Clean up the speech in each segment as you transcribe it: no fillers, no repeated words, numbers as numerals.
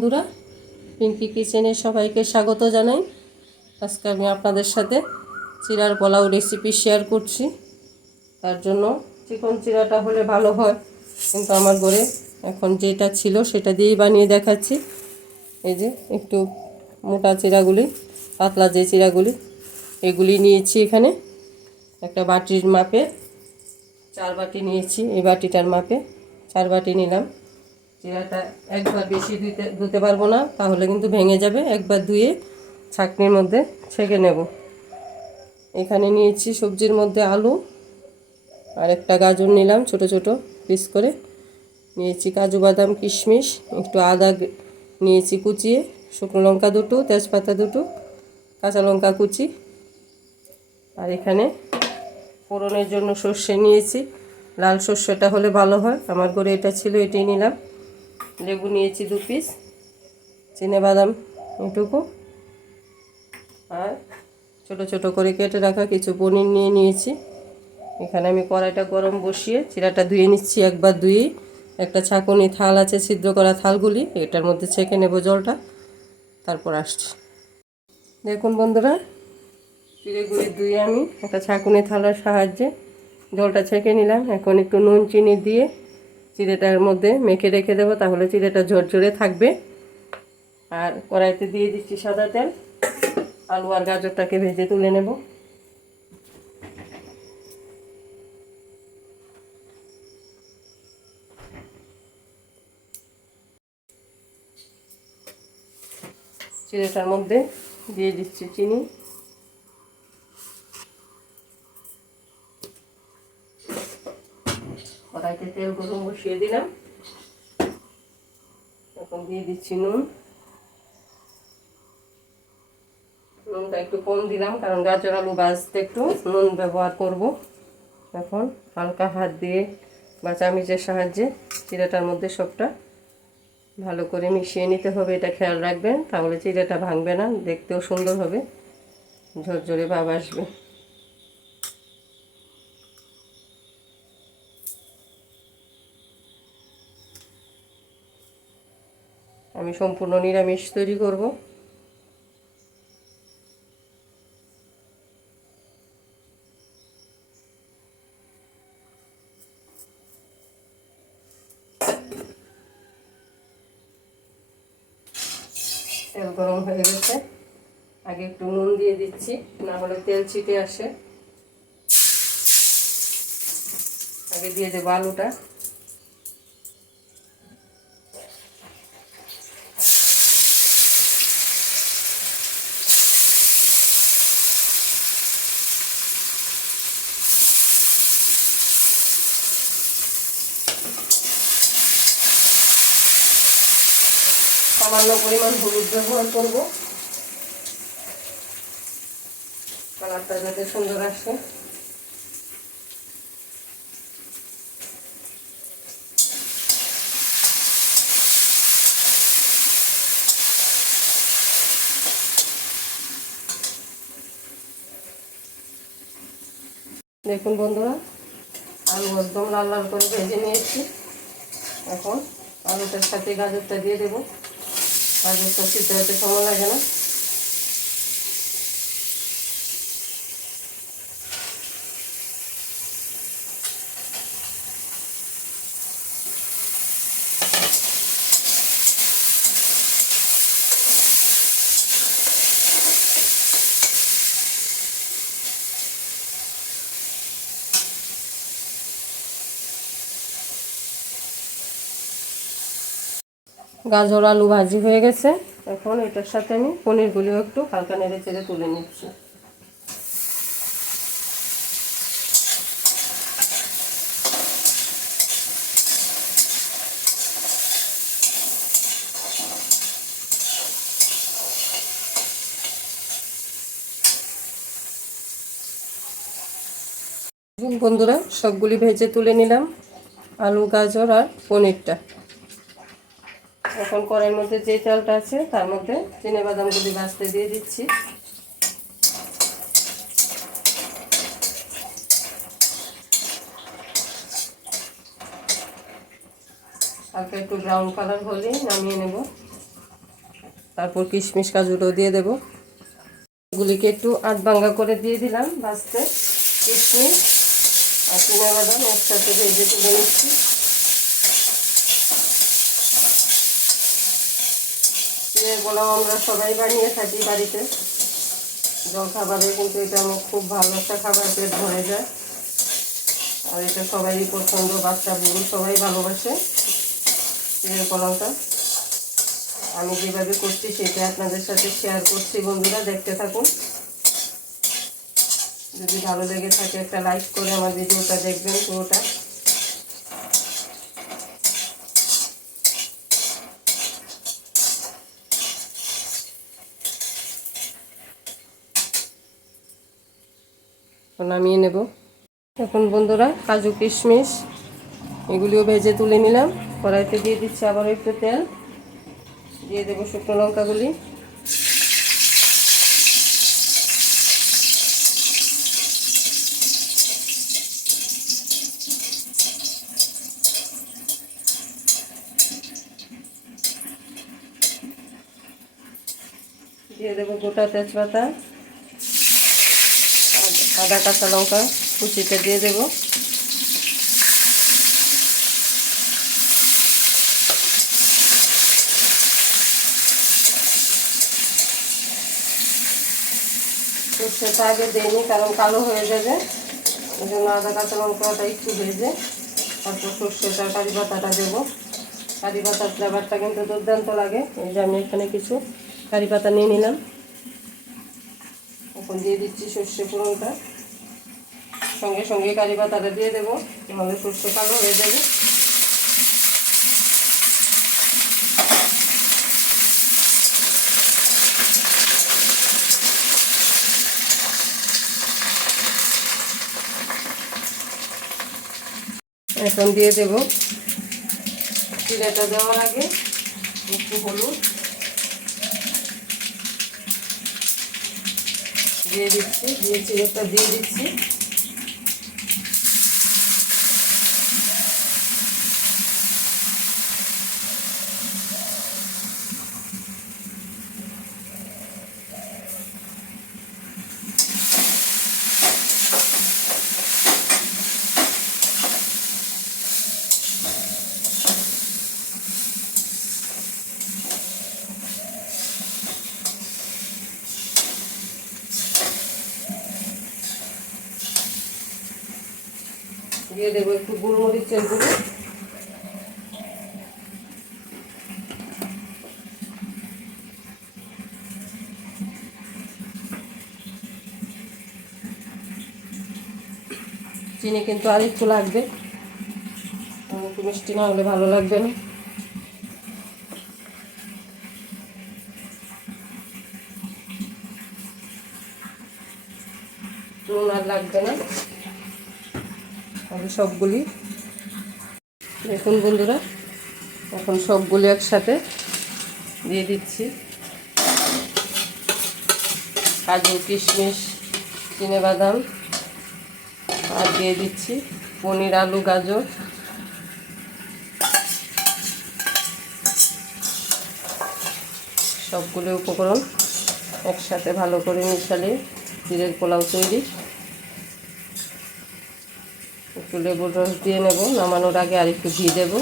বন্ধুরা, পিঙ্কি কিচেনে সবাইকে স্বাগত জানাই। আজকে আমি আপনাদের সাথে চিড়ার পোলাও রেসিপি শেয়ার করছি। তার জন্য চিকন চিড়াটা হলে ভালো হয়, কিন্তু আমার ঘরে এখন যেটা ছিল সেটা দিয়েই বানিয়ে দেখাচ্ছি। এই যে একটু মোটা চিড়াগুলি, পাতলা যে চিড়াগুলি, এগুলি নিয়েছি। এখানে একটা বাটির মাপে 4 বাটি নিয়েছি। এই বাটিটার মাপে 4 বাটি নিলাম। চিড়াটা একবার বেশি ধুতে পারবো না, তাহলে কিন্তু ভেঙে যাবে। একবার ধুয়ে ছাঁকনির মধ্যে ছেঁকে নেব। এখানে নিয়েছি সবজির মধ্যে আলু আর একটা গাজর নিলাম ছোট ছোট পিস করে। নিয়েছি কাজু বাদাম কিশমিশ, একটু আদা নিয়েছি কুচিয়ে, শুকনো লঙ্কা দুটো, তেজপাতা দুটো, কাঁচা লঙ্কা কুচি। আর এখানে ফোড়নের জন্য সর্ষে নিয়েছি। লাল সর্ষেটা হলে ভালো হয়, আমার ঘরে এটা ছিল, এটাই নিলাম। লেবু নিয়েছি 2 পিস, চিনেবাদাম এটুকু, আর ছোট ছোট করে কেটে রাখা কিছু পনির নিয়েছি। এখানে আমি কড়াইটা গরম বসিয়ে চিড়াটা ধুয়ে নিচ্ছি। একবার ধুয়ে একটা ছাঁকুনি থাল আছে, ছিদ্র করা থালগুলি, এটার মধ্যে ছেঁকে নেব জলটা, তারপর আসছি। দেখুন বন্ধুরা, চিড়েগুলি ধুয়ে আমি একটা ছাঁকুনি থালার সাহায্যে জলটা ছেঁকে নিলাম। এখন একটু নুন চিনি দিয়ে চিড়েটার মধ্যে মেখে রেখে দেবো, তাহলে চিড়েটা ঝরঝরে থাকবে। আর কড়াইতে দিয়ে দিচ্ছি সাদা তেল। আলু আর গাজরটাকে ভেজে তুলে নেব। চিড়েটার মধ্যে দিয়ে দিচ্ছি চিনি, কড়াইতে তেল গরম বসিয়ে দিলাম। এখন দিয়ে দিচ্ছি নুন। নুনটা একটু কম দিলাম, কারণ গাজর আলু ভাজতে একটু নুন ব্যবহার করব। এখন হালকা হাত দিয়ে বা চামচের সাহায্যে চিড়াটার মধ্যে সবটা ভালো করে মিশিয়ে নিতে হবে। এটা খেয়াল রাখবেন, তাহলে চিড়াটা ভাঙবে না, দেখতেও সুন্দর হবে, ঝরঝরে ভাব আসবে। আমি সম্পূর্ণ নিরামিষ তৈরি করব। তেল গরম হয়ে গেছে, আগে একটু নুন দিয়ে দিচ্ছি, না হলে তেল ছিটে আসে। আগে দিয়ে দেবো আলুটা। সামান্য পরিমাণ হলুদ ব্যবহার করব, কালারটা যাতে সুন্দর আসে। দেখুন বন্ধুরা, আলু একদম লাল লাল করে ভেজে নিয়েছি। এখন আলুটার সাথে গাজরটা দিয়ে দেবো। গাজরটা সিদ্ধ হতে সময় লাগে না। গাজর আলু ভাজি হয়ে গেছে। এখন এটার সাথে আমি পনিরগুলিও একটু হালকা নেড়ে চেড়ে তুলে নিচ্ছি। বন্ধুরা, সবগুলি ভেজে তুলে নিলাম, আলু গাজর আর পনিরটা। এখন কড়াইয়ের মধ্যে যে চালটা আছে তার মধ্যে চিনেবাদামগুলি ভাজতে দিয়ে দিচ্ছি। হালকা একটু ব্রাউন কালার হলেই নামিয়ে নেব। তারপর কিশমিশ কাজুটাও দিয়ে দেব। এগুলিকে একটু আধ ভাঙ্গা করে দিয়ে দিলাম ভাজতে। কিশমিশ আর চিনাবাদাম একসাথে ভেজে তুলে নিচ্ছি। চিড়ের পোলাও আমরা সবাই বানিয়ে থাকি বাড়িতে জলখাবারে, কিন্তু এটা আমার খুব ভালো একটা খাবার, পেট ভরে যায়। আর এটা সবারই পছন্দ, বাচ্চা বুড়ো সবাই ভালোবাসে চিড়ের পোলাওটা। আমি যেভাবে করছি সেটা আপনাদের সাথে শেয়ার করছি। বন্ধুরা দেখতে থাকুন। যদি ভালো লেগে থাকে একটা লাইক করে আমার ভিডিওটা দেখবেন পুরোটা। নামিয়ে নেব। এখন বন্ধুরা কাজু কিশমিশ এগুলিও ভেজে তুলে নিলাম। কড়াইতে দিয়ে দিচ্ছি আবার একটু তেল, দিয়ে দেবো শুকনো লঙ্কাগুলি। দিয়ে দেবো গোটা তেজপাতা, আদা কাঁচা লঙ্কা কুচিটা দিয়ে দেবো। সর্ষেটা আগে দিইনি কারণ কালো হয়ে যাবে, ওই জন্য আদা কাঁচা লঙ্কাটা একটু ভেজে তারপর সর্ষেটা কারি পাতাটা দেবো। কারি পাতার ফ্লেভারটা কিন্তু দুর্দান্ত লাগে। এই যে আমি এখানে কিছু কারি পাতা নিয়ে নিলাম। এখন দিয়ে দিচ্ছি সর্ষে ফোড়নটা, সঙ্গে সঙ্গে কারি পাতাটা দিয়ে দেবো, নাহলে সর্ষে কালো হয়ে যাবে। এখন দিয়ে দেব চিড়েটা দেওয়ার আগে একটু হলুদ দিয়ে দিচ্ছি, দিয়ে চিড়েটা দিয়ে দিচ্ছি। দিয়ে দেবো একটু গোলমরিচের গুঁড়ো, চিনি কিন্তু আর একটু লাগবে, একটু মিষ্টি না হলে ভালো লাগবে না। নুন আর লাগবে না। আমি সবগুলি দেখুন বন্ধুরা, এখন সবগুলি একসাথে দিয়ে দিচ্ছি। কাজু কিশমিশ চিনেবাদাম, আর দিয়ে দিচ্ছি পনির আলু গাজর। সবগুলো উপকরণ একসাথে ভালো করে মিশালে চিড়ের পোলাও তৈরি। একটু লেবুর রস দিয়ে নেব, নামানোর আগে আর একটু ঘি দেব।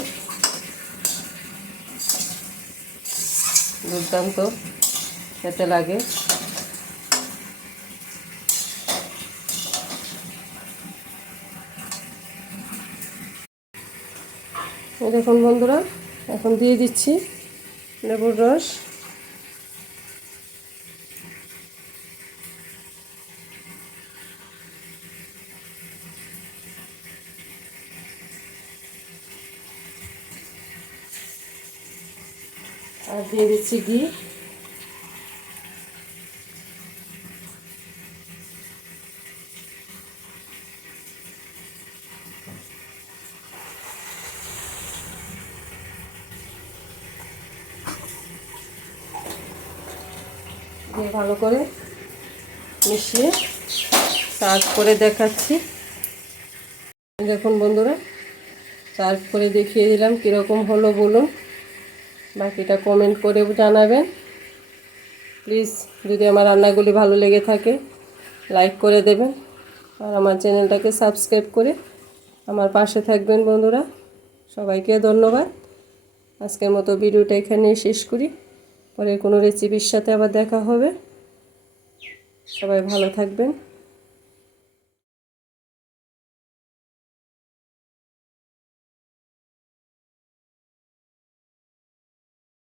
দুর্দান্ত খেতে লাগে। দেখুন বন্ধুরা, এখন দিয়ে দিচ্ছি লেবুর রস। আর দিয়ে দিচ্ছি ঘি। দিয়ে ভালো করে মিশিয়ে সার্ভ করে দেখাচ্ছি। দেখুন বন্ধুরা, সার্ভ করে দেখিয়ে দিলাম কীরকম হলো বলুন। বাকিটা কমেন্ট করে জানাবেন। প্লিজ যদি আমার রান্নাগুলি ভালো লেগে থাকে লাইক করে দেবেন আর আমার চ্যানেলটাকে সাবস্ক্রাইব করে আমার পাশে থাকবেন বন্ধুরা। সবাইকে ধন্যবাদ। আজকের মতো ভিডিওটা এখানেই শেষ করি, পরে কোনো রেসিপির সাথে আবার দেখা হবে। সবাই ভালো থাকবেন।